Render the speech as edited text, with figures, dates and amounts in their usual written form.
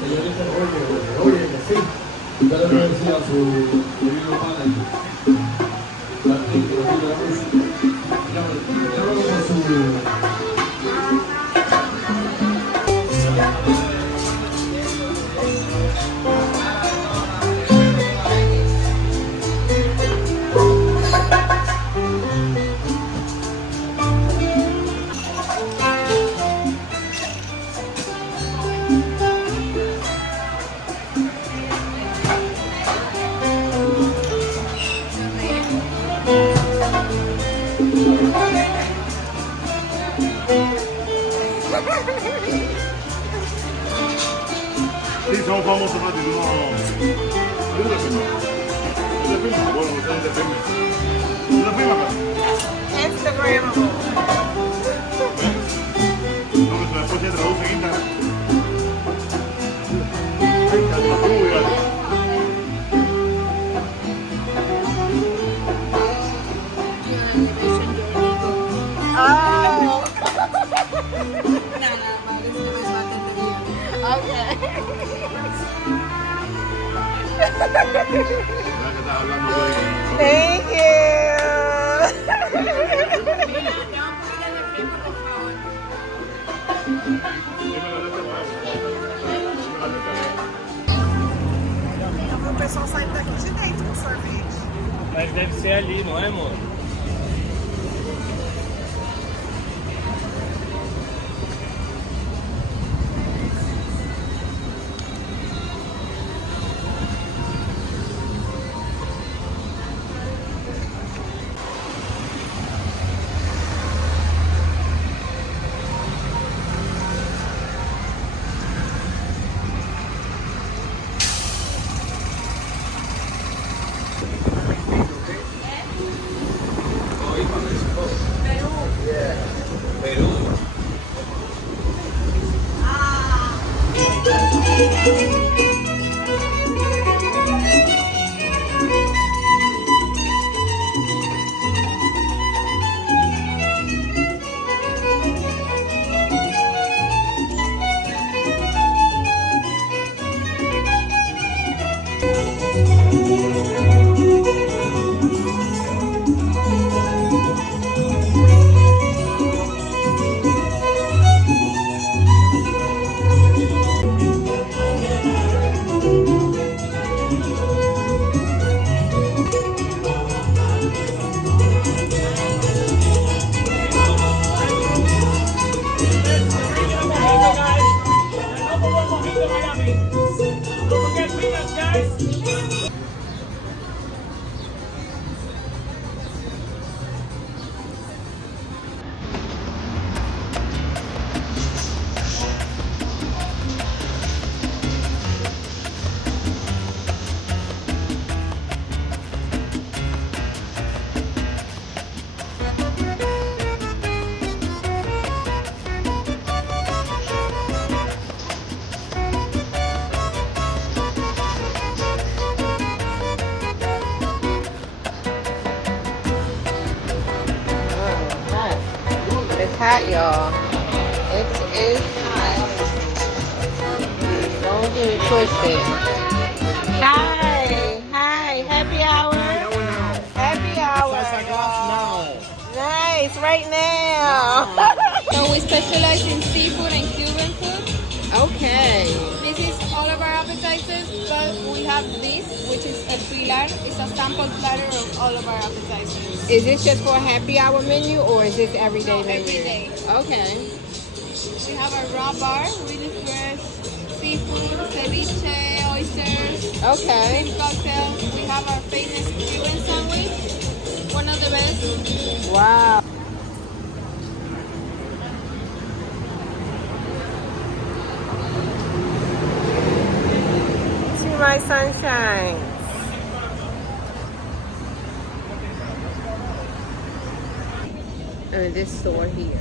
Señorita, oye, sí. Usted le puede decir a su querido manager, llámalo con su... Sí, somos famosos, Mati, no. Bueno, ustedes dependen. ¿Tú la firma acá? Instagramable. No, que después se traduce en Instagram. Ay, calma, tú, Oh. Okay. Thank O pessoal saindo daqui de dentro com sorvete. Mas deve ser ali, não é, amor? It's hot, y'all. It is hot. Don't get it twisted. Hi, happy hour. Happy hour. Nice, right now. So we specialize in seafood and Cuban food. Okay. This is bar is a sample platter of all of our appetizers. Is this just for a happy hour menu or is this everyday No, menu? every day. Okay. We have a raw bar, really fresh seafood, ceviche, oysters, Okay. shrimp cocktails. We have our famous Cuban sandwich, one of the best. Wow. To my sunshine. And this store here.